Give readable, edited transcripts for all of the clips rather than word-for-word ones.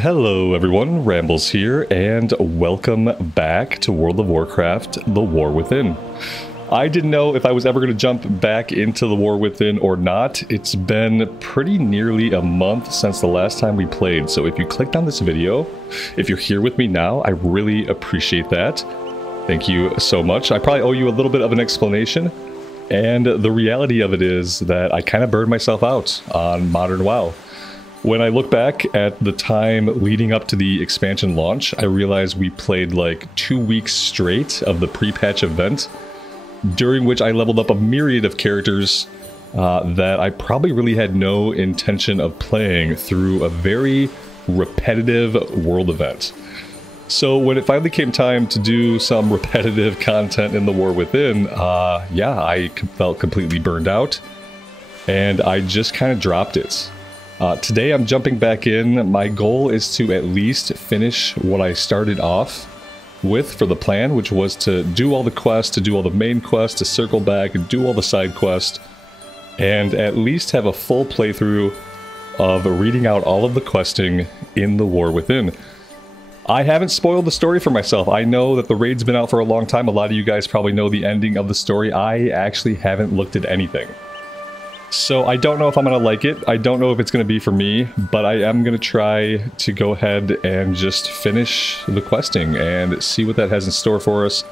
Hello everyone, Rambles here, and welcome back to World of Warcraft, The War Within. I didn't know if I was ever going to jump back into The War Within or not. It's been pretty nearly a month since the last time we played, so if you clicked on this video, if you're here with me now, I really appreciate that. Thank you so much. I probably owe you a little bit of an explanation, and the reality of it is that I kind of burned myself out on Modern WoW. When I look back at the time leading up to the expansion launch, I realized we played like 2 weeks straight of the pre-patch event, during which I leveled up a myriad of characters that I probably really had no intention of playing through a very repetitive world event. So when it finally came time to do some repetitive content in the War Within, yeah, I felt completely burned out, and I just kind of dropped it. Today I'm jumping back in. My goal is to at least finish what I started off with for the plan, which was to do all the quests, to do all the main quests, to circle back and do all the side quests, and at least have a full playthrough of reading out all of the questing in the War Within. I haven't spoiled the story for myself. I know that the raid's been out for a long time. A lot of you guys probably know the ending of the story. I actually haven't looked at anything. So I don't know if I'm going to like it. I don't know if it's going to be for me, but I am going to try to go ahead and just finish the questing and see what that has in store for us.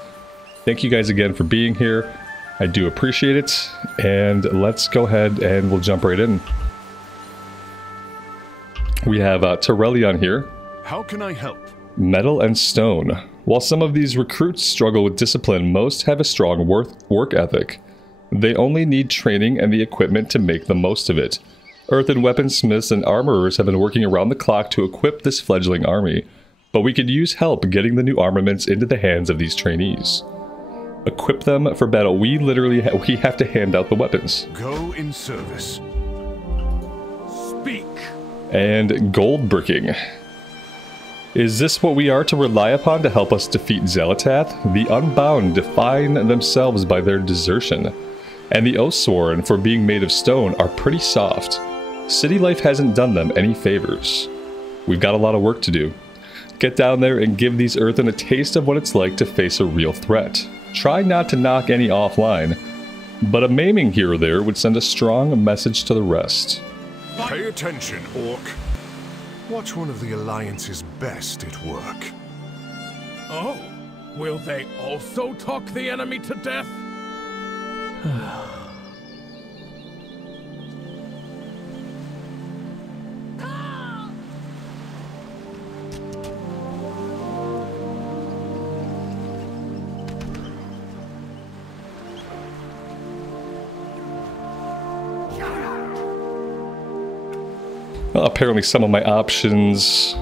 Thank you guys again for being here. I do appreciate it, and let's go ahead and we'll jump right in. We have Torellion here. How can I help? Metal and stone. While some of these recruits struggle with discipline, most have a strong work ethic. They only need training and the equipment to make the most of it. Earthen weaponsmiths and armorers have been working around the clock to equip this fledgling army, but we could use help getting the new armaments into the hands of these trainees. Equip them for battle. We literally we have to hand out the weapons. Go in service. Speak. And gold bricking. Is this what we are to rely upon to help us defeat Xalatath? The Unbound define themselves by their desertion, and the Oathsworn, for being made of stone, are pretty soft. City life hasn't done them any favors. We've got a lot of work to do. Get down there and give these Earthen a taste of what it's like to face a real threat. Try not to knock any offline, but a maiming here or there would send a strong message to the rest. Pay attention, Orc. Watch one of the Alliance's best at work. Oh, will they also talk the enemy to death? Well, apparently some of my options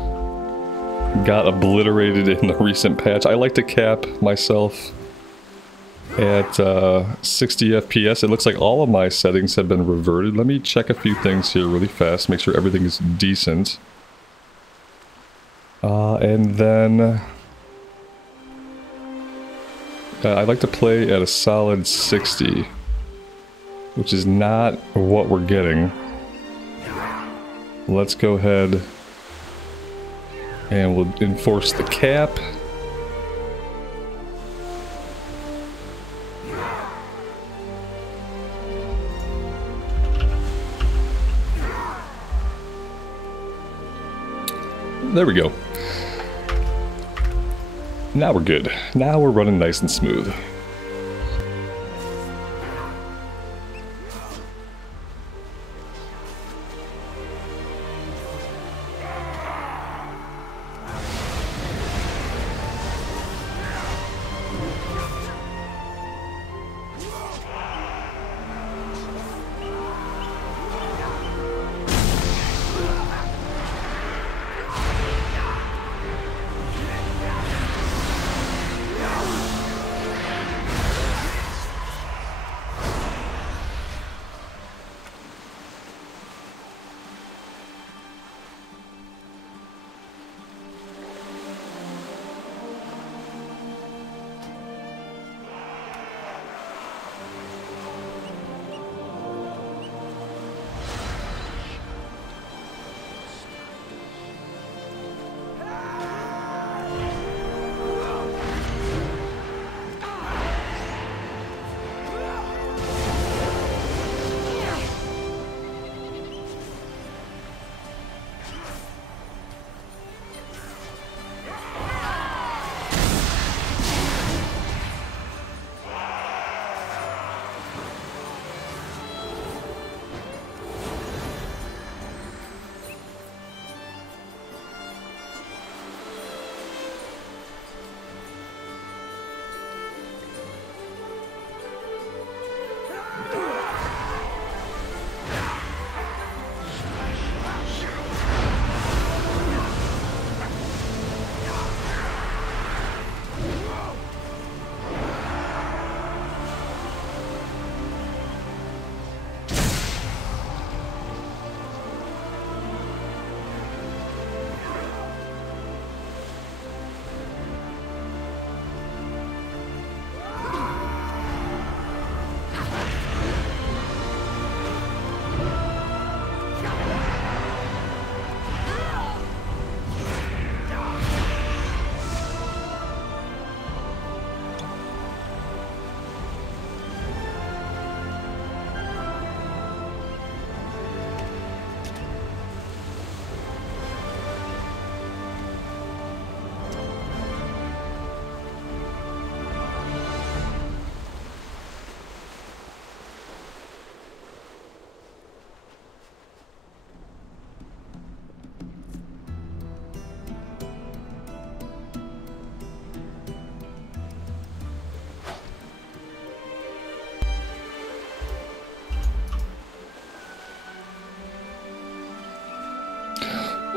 got obliterated in the recent patch. I like to cap myself at 60 FPS. It looks like all of my settings have been reverted. Let me check a few things here really fast, make sure everything is decent. And then I like to play at a solid 60, which is not what we're getting. Let's go ahead and we'll enforce the cap. There we go. Now we're good. Now we're running nice and smooth.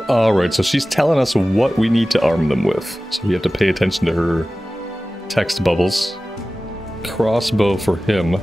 Alright, so she's telling us what we need to arm them with. So we have to pay attention to her text bubbles. Crossbow for him.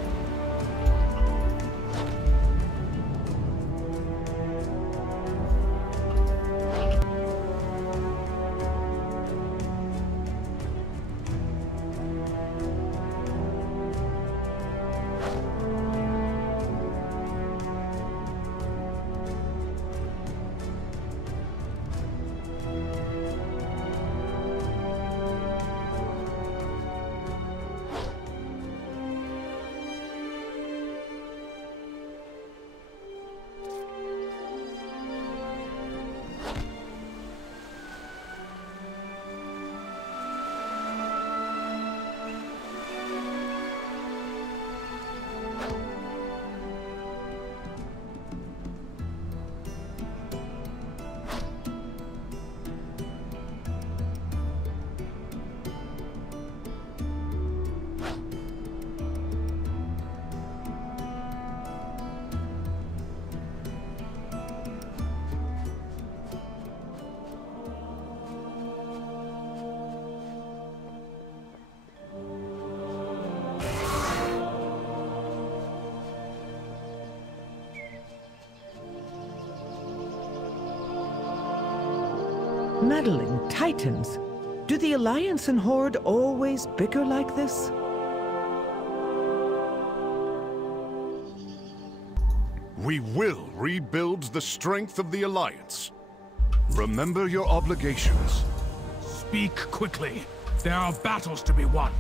Meddling Titans. Do the Alliance and Horde always bicker like this? We will rebuild the strength of the Alliance. Remember your obligations. Speak quickly. There are battles to be won.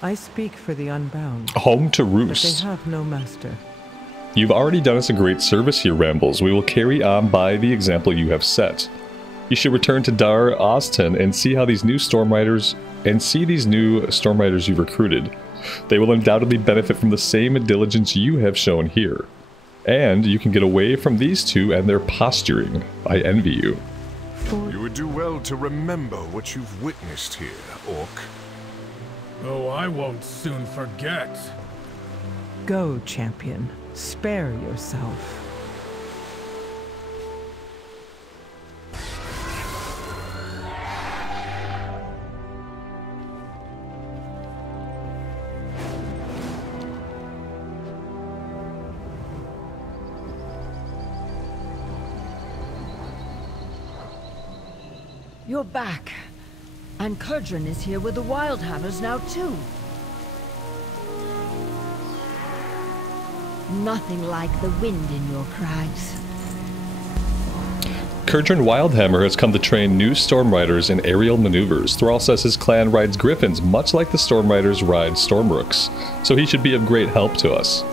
I speak for the Unbound, Home to but roost. they have no master. You've already done us a great service here, Rambles. We will carry on by the example you have set. You should return to Dar Ostan and see how these new Stormriders you've recruited. They will undoubtedly benefit from the same diligence you have shown here. And you can get away from these two and their posturing. I envy you. You would do well to remember what you've witnessed here, Orc. Oh, I won't soon forget. Go, champion. Spare yourself. You're back. And Kurjan is here with the Wildhammers now too. Nothing like the wind in your crags. Kurjan Wildhammer has come to train new Stormriders in aerial maneuvers. Thrall says his clan rides griffins, much like the Stormriders ride Stormrooks, so he should be of great help to us.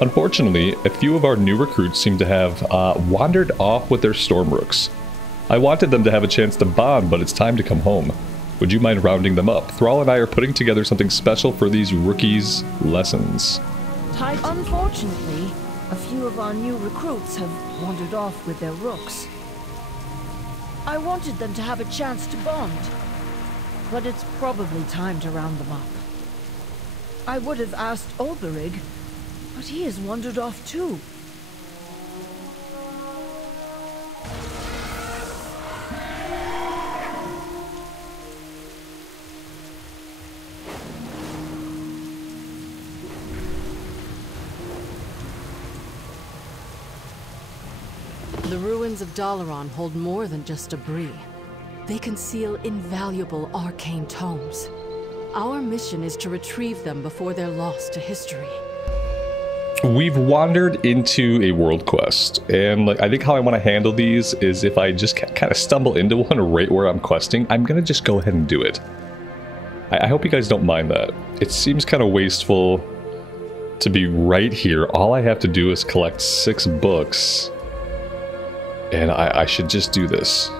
Unfortunately, a few of our new recruits seem to have wandered off with their Stormrooks. I wanted them to have a chance to bond, but it's time to come home. Would you mind rounding them up? Thrall and I are putting together something special for these rookies' lessons. Unfortunately, a few of our new recruits have wandered off with their rooks. I wanted them to have a chance to bond, but it's probably time to round them up. I would have asked Olberig, but he has wandered off too. The ruins of Dalaran hold more than just debris. They conceal invaluable arcane tomes. Our mission is to retrieve them before they're lost to history. We've wandered into a world quest, and I think how I want to handle these is if I just kind of stumble into one right where I'm questing, I'm going to just go ahead and do it. I hope you guys don't mind that. It seems kind of wasteful to be right here. All I have to do is collect 6 books. And I should just do this.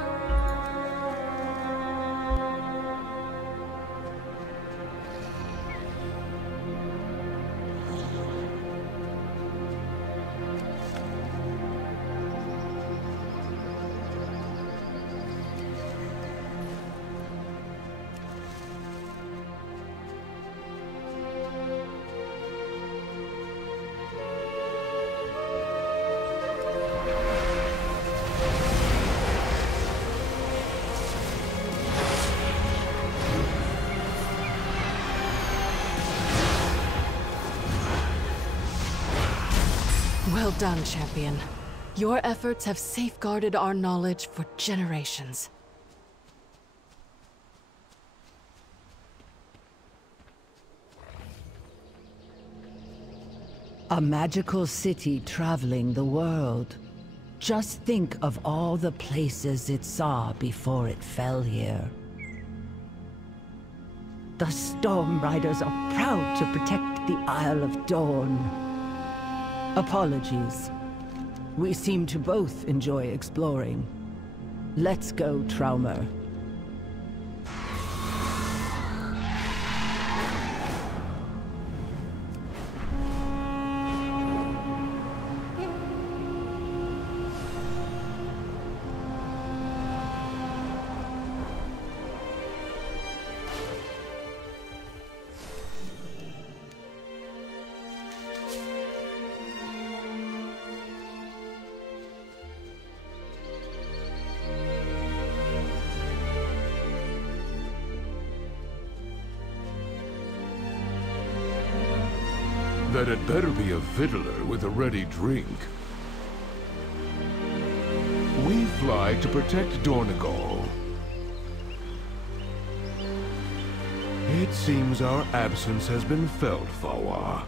done, champion. Your efforts have safeguarded our knowledge for generations. A magical city traveling the world. Just think of all the places it saw before it fell here. The Storm Riders are proud to protect the Isle of Dawn. Apologies. We seem to both enjoy exploring. Let's go, Traumer. That had better be a fiddler with a ready drink. We fly to protect Dornegal. It seems our absence has been felt, Fawa.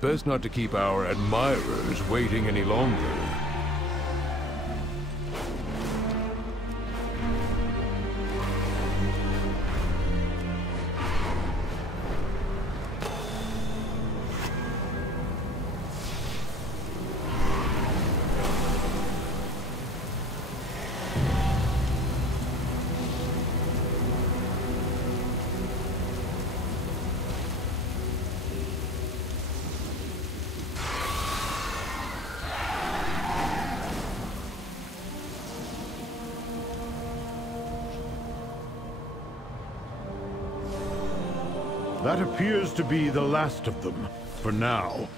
Best not to keep our admirers waiting any longer. That appears to be the last of them, for now.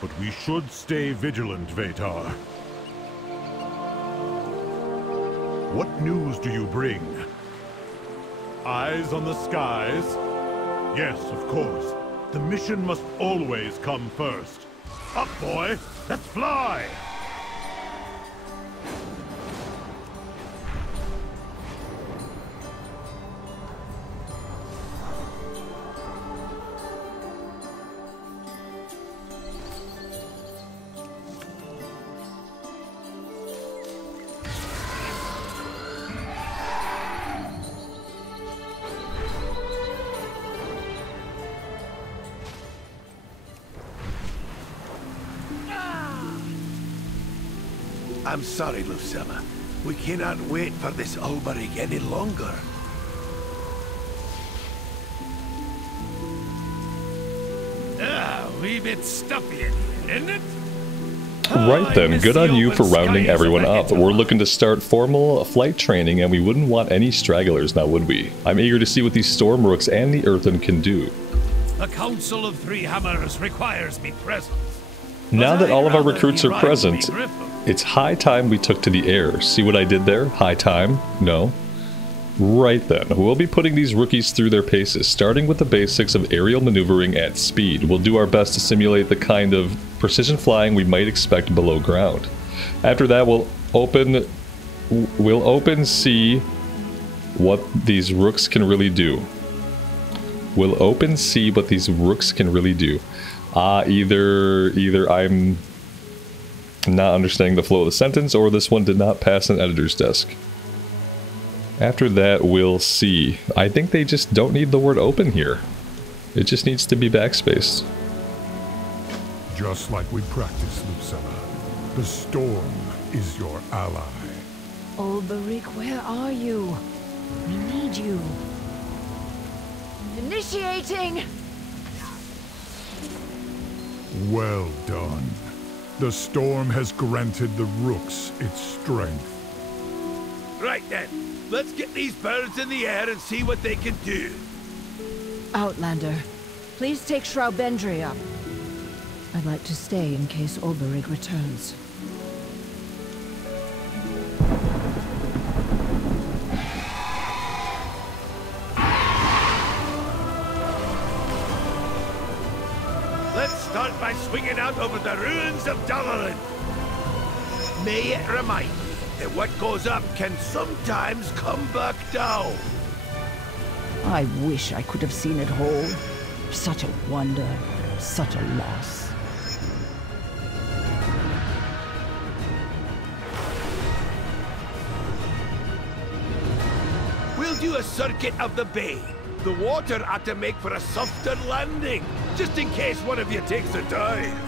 But we should stay vigilant, Vatar. What news do you bring? Eyes on the skies? Yes, of course. The mission must always come first. Up, boy! Let's fly! I'm sorry, Lucilla. We cannot wait for this Ulberig any longer. Wee bit stuffy in here, isn't it? Right then, good on you for rounding everyone up. We're looking to start formal flight training, and we wouldn't want any stragglers now, would we? I'm eager to see what these Storm Rooks and the Earthen can do. The Council of Three Hammers requires me present. Now that all of our recruits are present, it's high time we took to the air. See what I did there? High time? No. Right then, we'll be putting these rookies through their paces, starting with the basics of aerial maneuvering at speed. We'll do our best to simulate the kind of precision flying we might expect below ground. After that, we'll open see what these rooks can really do. We'll open see what these rooks can really do. Either I'm not understanding the flow of the sentence, or this one did not pass an editor's desk. After that, we'll see. I think they just don't need the word open here. It just needs to be backspaced. Just like we practiced, Lucilla. The storm is your ally. Ulberig, where are you? We need you. Initiating! Well done. The storm has granted the rooks its strength. Right then, let's get these birds in the air and see what they can do. Outlander, please take Shroudbendry up. I'd like to stay in case Ulberig returns. Let's start by swinging out over the ruins of Dalaran. May it remind me that what goes up can sometimes come back down. I wish I could have seen it whole. Such a wonder, such a loss. We'll do a circuit of the bay. The water ought to make for a softer landing, just in case one of you takes a dive.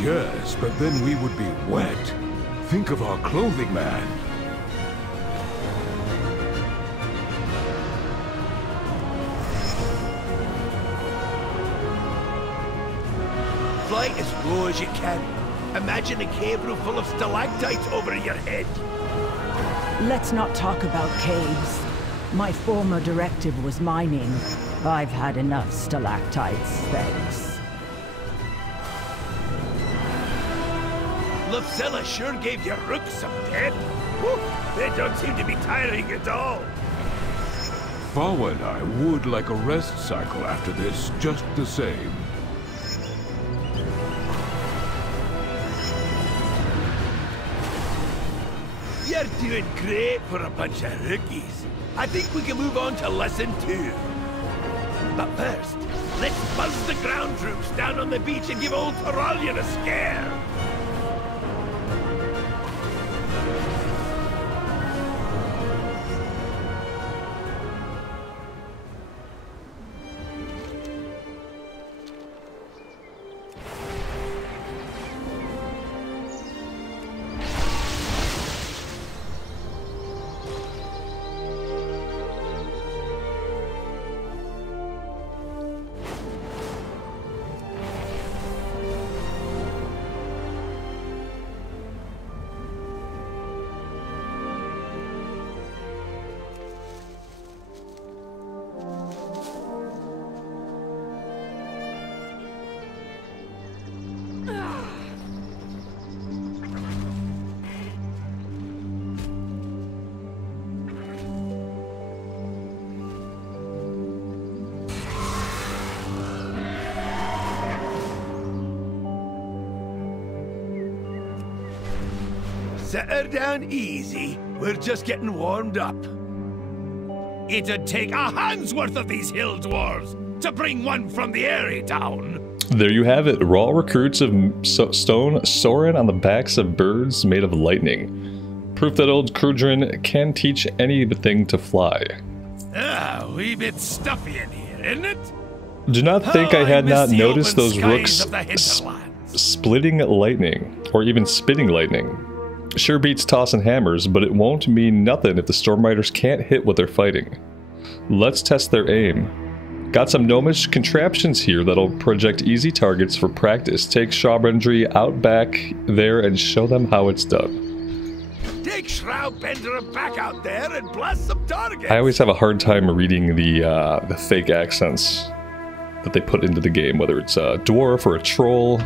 Yes, but then we would be wet. Think of our clothing, man. Fly as low as you can. Imagine a cave roof full of stalactites over your head. Let's not talk about caves. My former directive was mining. I've had enough stalactites, thanks. Lucilla sure gave your rooks some pep. Whew, they don't seem to be tiring at all. Fawa and I would like a rest cycle after this, just the same. You're doing great for a bunch of rookies. I think we can move on to lesson 2. But first, let's buzz the ground troops down on the beach and give old Terralion a scare. Set her down easy. We're just getting warmed up. It'd take a hand's worth of these hill dwarves to bring one from the area down. There you have it. Raw recruits of stone soaring on the backs of birds made of lightning. Proof that old Krudrin can teach anything to fly. Ah, wee bit stuffy in here, isn't it? Do not think I had not noticed those rooks hinterlands. splitting lightning, or even spitting lightning. Sure beats tossing hammers, but it won't mean nothing if the Stormriders can't hit what they're fighting. Let's test their aim. Got some gnomish contraptions here that'll project easy targets for practice. Take Shawbendry out back there and show them how it's done. Take Shroudbender back out there and blast some targets. I always have a hard time reading the fake accents that they put into the game, whether it's a dwarf or a troll.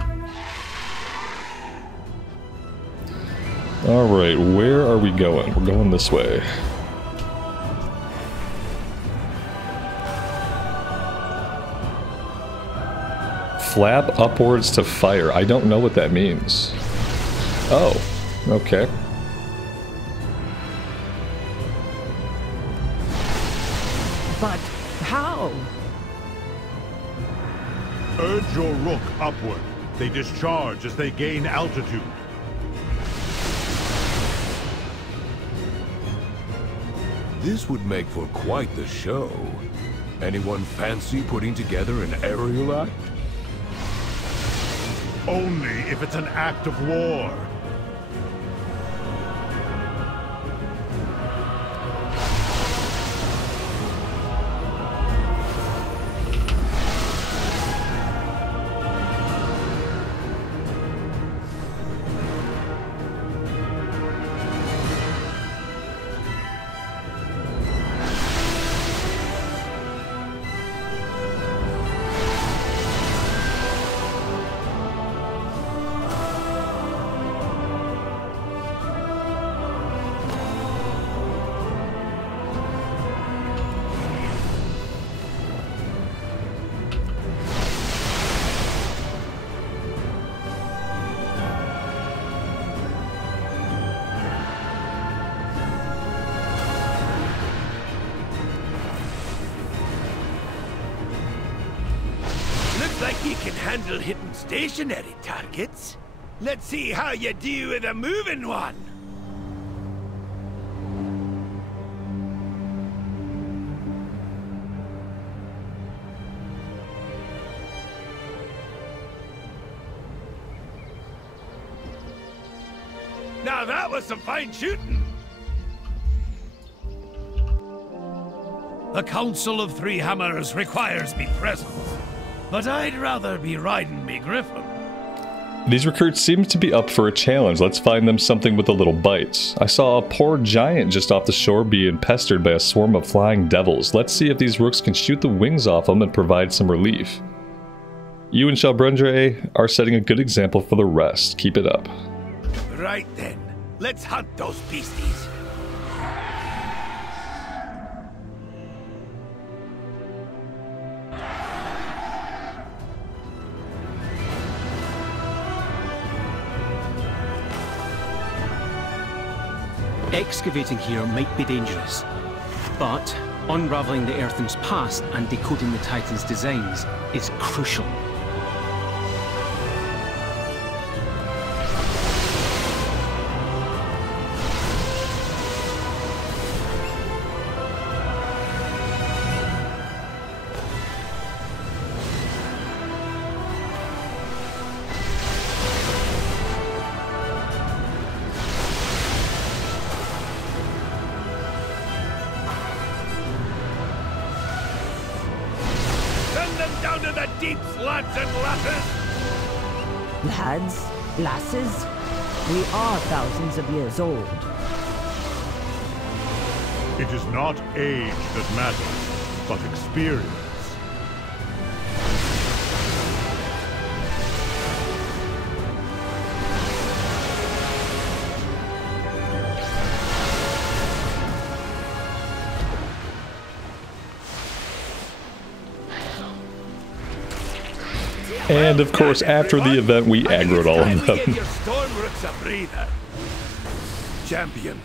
Alright, where are we going? We're going this way. Flap upwards to fire. I don't know what that means. Oh, okay. But how? Urge your rook upward. They discharge as they gain altitude. This would make for quite the show. Anyone fancy putting together an aerial act? Only if it's an act of war. can handle hitting stationary targets. Let's see how you do with a moving one. Now that was some fine shooting. The Council of Three Hammers requires me present, but I'd rather be riding me griffin. These recruits seem to be up for a challenge. Let's find them something with a little bite. I saw a poor giant just off the shore being pestered by a swarm of flying devils. Let's see if these rooks can shoot the wings off them and provide some relief. You and Shalbrundre are setting a good example for the rest. Keep it up. Right then, let's hunt those beasties. Excavating here might be dangerous, but unraveling the Earthen's past and decoding the Titan's designs is crucial. Down to the deeps, lads and lasses! Lads? Lasses? We are thousands of years old. It is not age that matters, but experience. And of course, after the event, we aggroed all of them. Give your storm rooks a breather. Champion,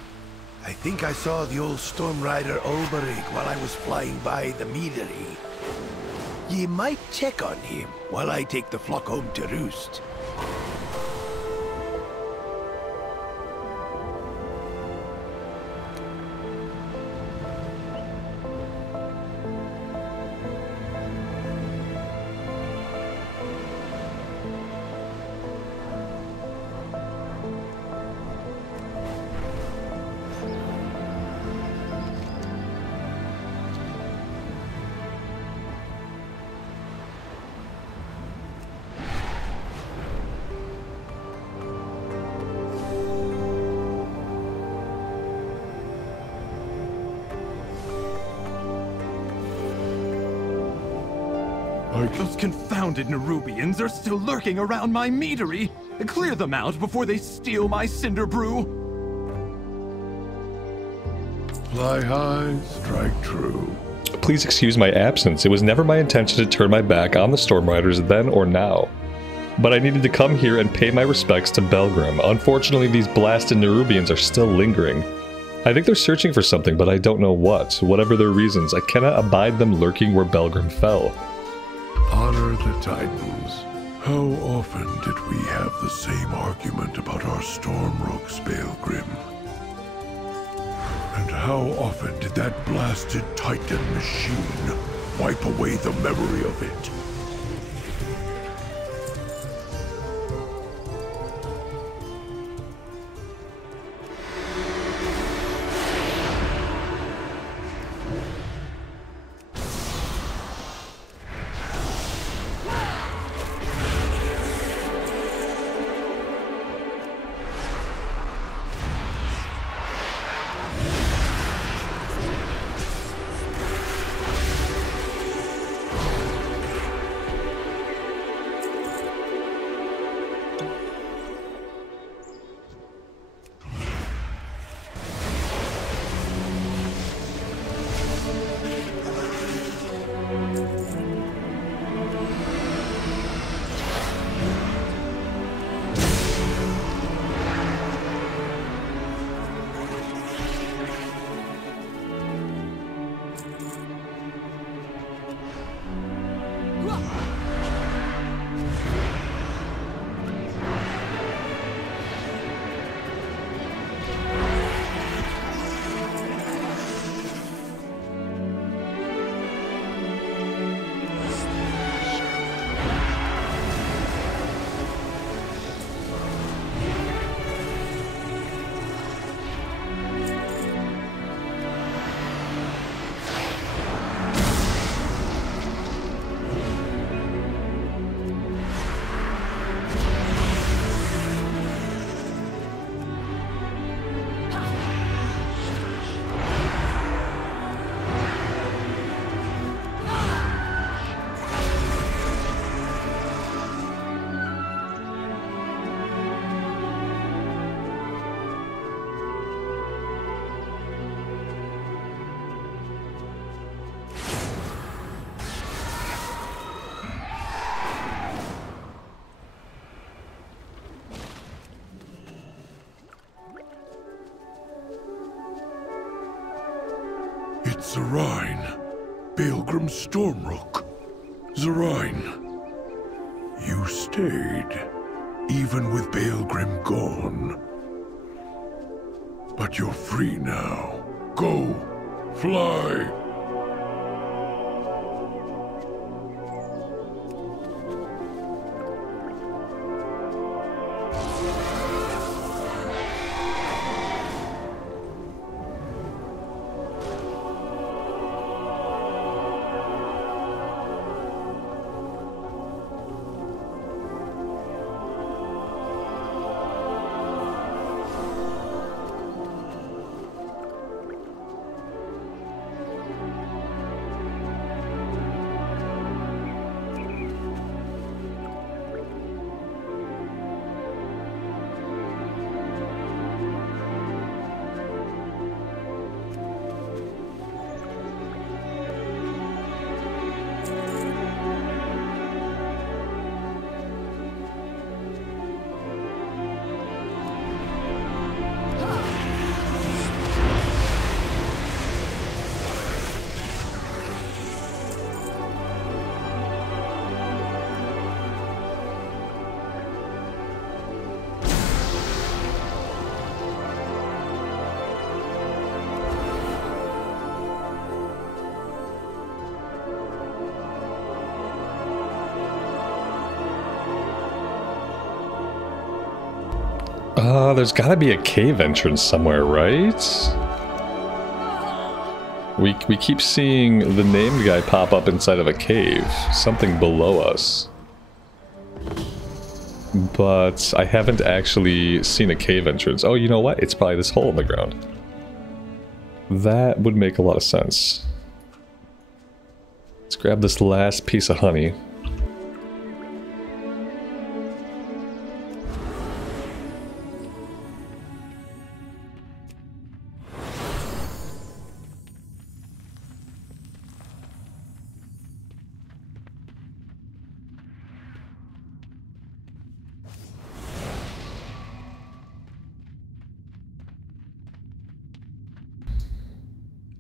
I think I saw the old Storm Rider Ulberig while I was flying by the meadery. Ye might check on him while I take the flock home to roost. Those confounded Nerubians are still lurking around my meadery. Clear them out before they steal my cinder brew. Fly high, strike true. Please excuse my absence. It was never my intention to turn my back on the Storm Riders then or now. But I needed to come here and pay my respects to Belgrim. Unfortunately, these blasted Nerubians are still lingering. I think they're searching for something, but I don't know what. Whatever their reasons, I cannot abide them lurking where Belgrim fell. Honor the Titans. How often did we have the same argument about our storm rooks, Belgrim? And how often did that blasted Titan machine wipe away the memory of it? It's Zarine. Balgrim Stormrook. Zarine. You stayed, even with Balgrim gone. But you're free now. Go. Fly. There's gotta be a cave entrance somewhere, right? We keep seeing the named guy pop up inside of a cave. Something below us. But I haven't actually seen a cave entrance. Oh, you know what? It's probably this hole in the ground. That would make a lot of sense. Let's grab this last piece of honey.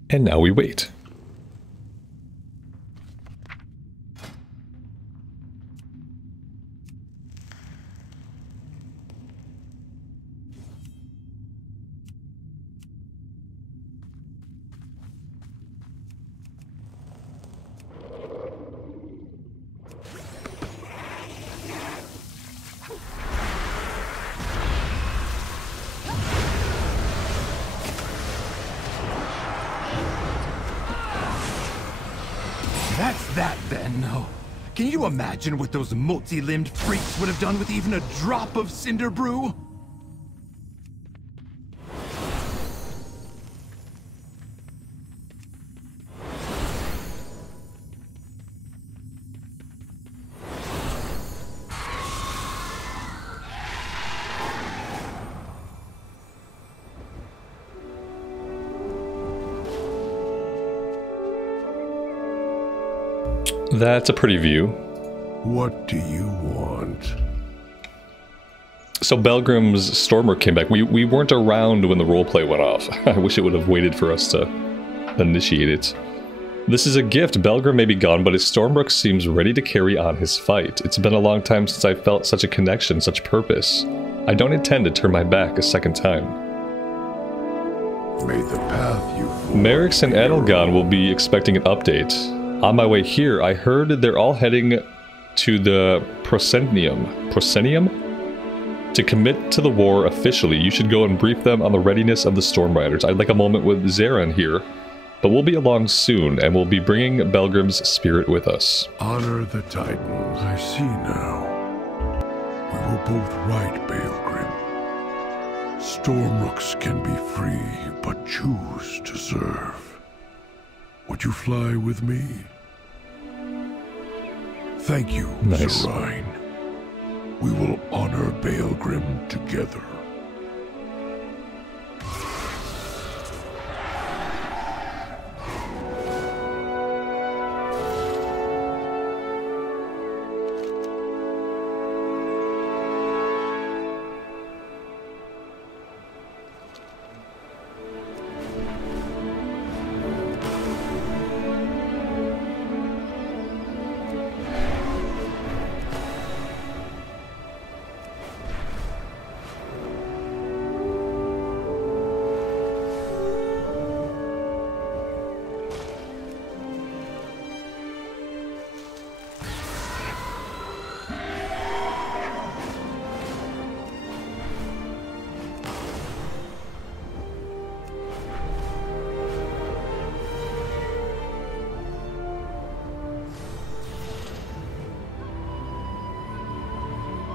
And now we wait. That's that then, no. Can you imagine what those multi-limbed freaks would have done with even a drop of cinder brew? That's a pretty view. What do you want? So Balgrim's Stormrook came back. We weren't around when the roleplay went off. I wish it would have waited for us to initiate it. This is a gift. Balgrim may be gone, but his Stormrook seems ready to carry on his fight. It's been a long time since I felt such a connection, such purpose. I don't intend to turn my back a second time. May the path you follow. Merrick's and Adelgon will be expecting an update. On my way here, I heard they're all heading to the Proscenium to commit to the war officially. You should go and brief them on the readiness of the Storm Riders. I'd like a moment with Zarin here, but we'll be along soon, and we'll be bringing Balgrim's spirit with us. Honor the Titans. I see now. We were both right, Balgrim. Stormrooks can be free, but choose to serve. Would you fly with me? Thank you, nice. Zarine. We will honor Balgrim together.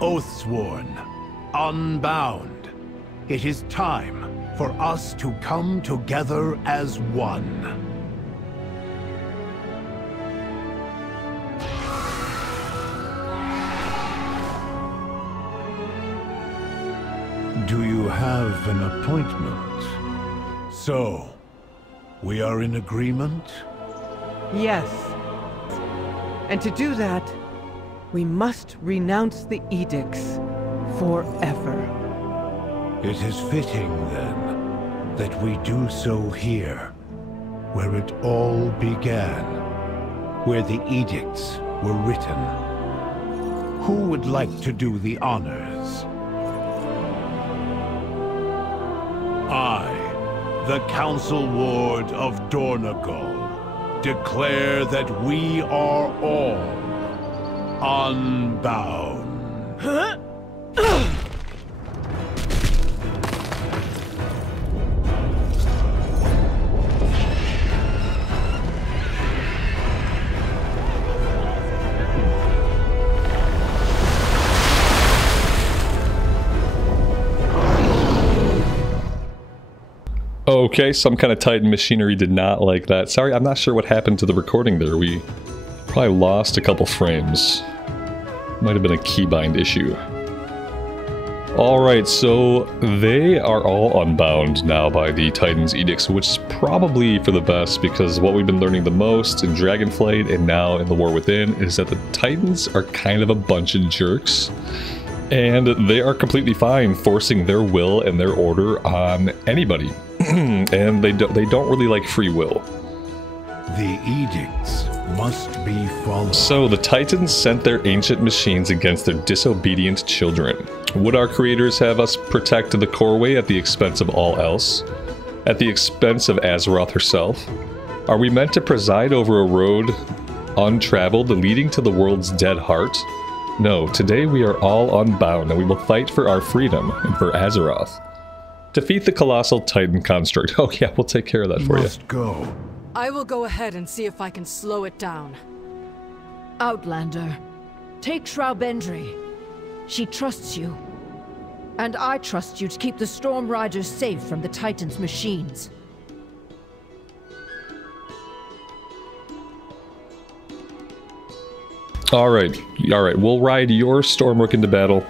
Oathsworn, unbound. It is time for us to come together as one. Do you have an appointment? So, we are in agreement? Yes. And to do that, we must renounce the edicts forever. It is fitting, then, that we do so here, where it all began, where the edicts were written. Who would like to do the honors? I, the Council Ward of Dornagal, declare that we are all unbound. Huh? Okay, some kind of Titan machinery did not like that. Sorry, I'm not sure what happened to the recording there. We probably lost a couple frames. Might have been a keybind issue. Alright, so they are all unbound now by the Titan's edicts, which is probably for the best, because what we've been learning the most in Dragonflight and now in the War Within is that the Titans are kind of a bunch of jerks. And they are completely fine forcing their will and their order on anybody. And they don't really like free will. The edicts must be followed. So the Titans sent their ancient machines against their disobedient children. Would our creators have us protect the Coreway at the expense of all else? At the expense of Azeroth herself? Are we meant to preside over a road untraveled leading to the world's dead heart? No, today we are all unbound and we will fight for our freedom and for Azeroth. Defeat the colossal Titan construct. Oh yeah, we'll take care of that for you. Must go. I will go ahead and see if I can slow it down. Outlander, take Shroudbendry. She trusts you. And I trust you to keep the Storm Riders safe from the Titan's machines. Alright, we'll ride your Stormrook into battle.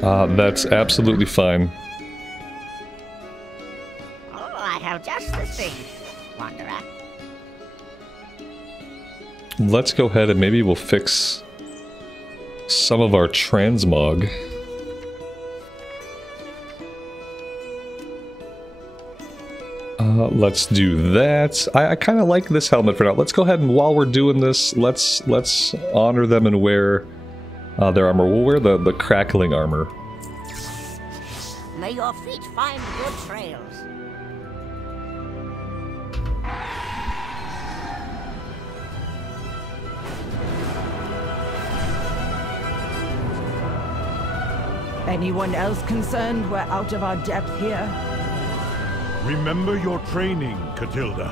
That's absolutely fine. Oh, I have just the thing, Wanderer. Let's go ahead and maybe we'll fix some of our transmog. Let's do that. I kind of like this helmet for now. Let's go ahead and while we're doing this, let's honor them and wear their armor. We'll wear the crackling armor. May your feet find good trails. Anyone else concerned we're out of our depth here? Remember your training, Catilda.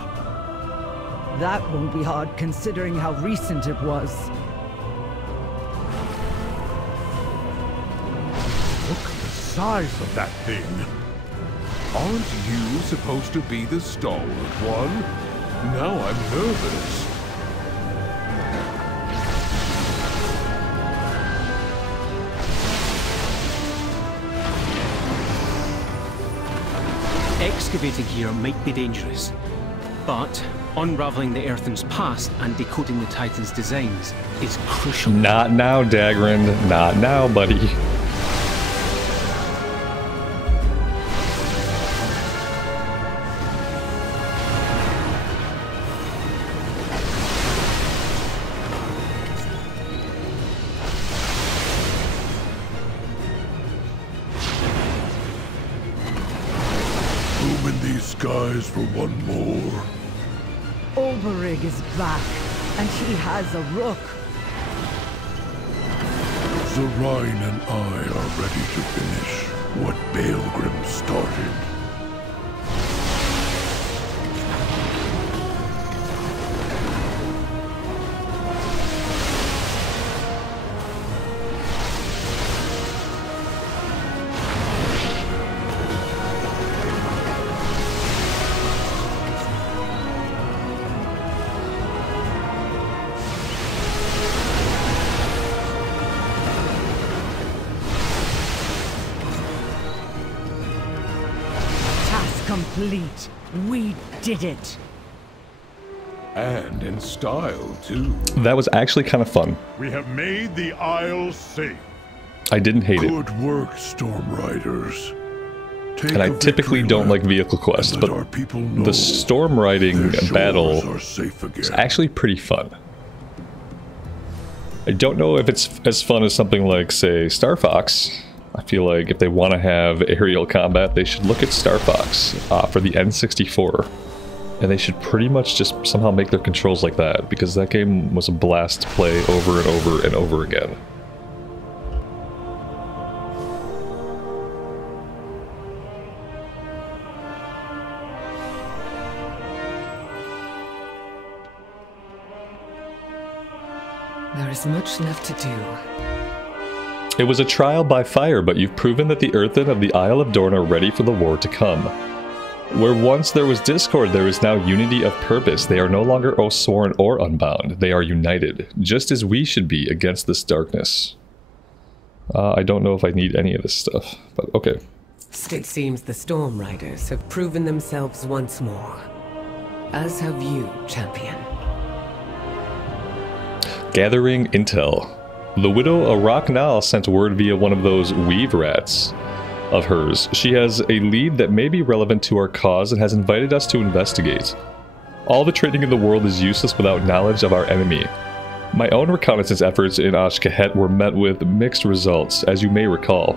That won't be hard considering how recent it was. Look at the size of that thing. Aren't you supposed to be the stalwart one? Now I'm nervous. Excavating here might be dangerous, but unraveling the Earthen's past and decoding the Titan's designs is crucial. Not now, Dagrin. Not now, buddy. Skies for one more. Olberig is back, and he has a rook. Zarine and I are ready to finish what Baelgrim started. complete. We did it. And in style, too. That was actually kind of fun. We have made the Isle safe. I didn't hate it. Good work, Storm Riders. And I typically don't like vehicle quests, but the storm riding battle is actually pretty fun. I don't know if it's as fun as something like, say, Star Fox. I feel like if they want to have aerial combat, they should look at Star Fox for the N64. And they should pretty much just somehow make their controls like that, because that game was a blast to play over and over and over again. There is much left to do. It was a trial by fire, but you've proven that the Earthen of the Isle of Dorn are ready for the war to come. Where once there was discord, there is now unity of purpose. They are no longer oath-sworn or unbound. They are united, just as we should be against this darkness. I don't know if I need any of this stuff, but okay. It seems the Storm Riders have proven themselves once more. As have you, champion. Gathering intel. The widow Araknal sent word via one of those weave rats of hers. She has a lead that may be relevant to our cause and has invited us to investigate. All the trading in the world is useless without knowledge of our enemy. My own reconnaissance efforts in Ashkahet were met with mixed results, as you may recall.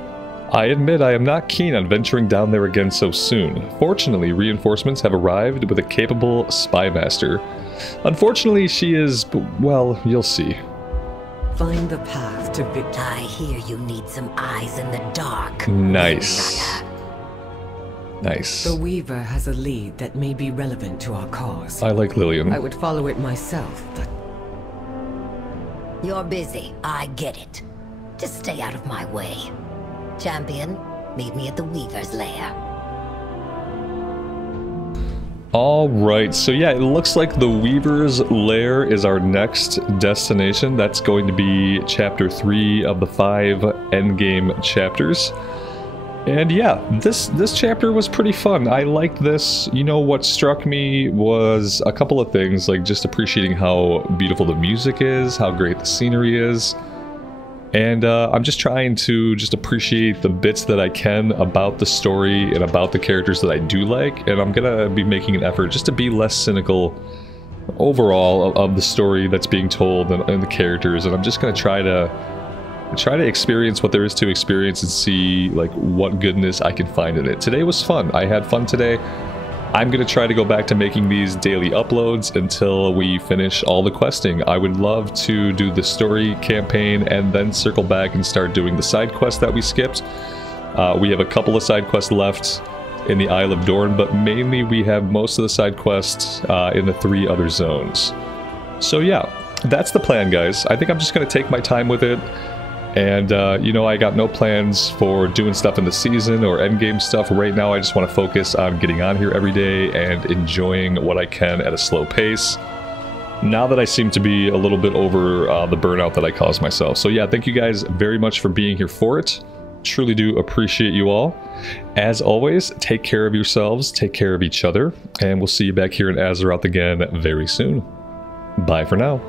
I admit I am not keen on venturing down there again so soon. Fortunately, reinforcements have arrived with a capable spy master. Unfortunately, she is, well, you'll see. Find the path to victory. I hear you need some eyes in the dark. Nice. Nice. The Weaver has a lead that may be relevant to our cause. I like Lillian. I would follow it myself, but... You're busy. I get it. Just stay out of my way. Champion, meet me at the Weaver's lair. Alright, so yeah, it looks like the Weaver's Lair is our next destination. That's going to be Chapter 3 of the 5 endgame chapters. And yeah, this chapter was pretty fun. I liked this. You know, what struck me was a couple of things, like just appreciating how beautiful the music is, how great the scenery is. And I'm just trying to just appreciate the bits that I can about the story and about the characters that I do like. And I'm gonna be making an effort just to be less cynical overall of the story that's being told and the characters. And I'm just gonna try to experience what there is to experience and see like what goodness I can find in it. Today was fun. I had fun today. I'm going to try to go back to making these daily uploads until we finish all the questing. I would love to do the story campaign and then circle back and start doing the side quests that we skipped. We have a couple of side quests left in the Isle of Dorn, but mainly we have most of the side quests in the 3 other zones. So yeah, that's the plan, guys. I think I'm just going to take my time with it. And, you know, I got no plans for doing stuff in the season or endgame stuff. Right now, I just want to focus on getting on here every day and enjoying what I can at a slow pace. Now that I seem to be a little bit over the burnout that I caused myself. So yeah, thank you guys very much for being here for it. Truly do appreciate you all. As always, take care of yourselves, take care of each other, and we'll see you back here in Azeroth again very soon. Bye for now.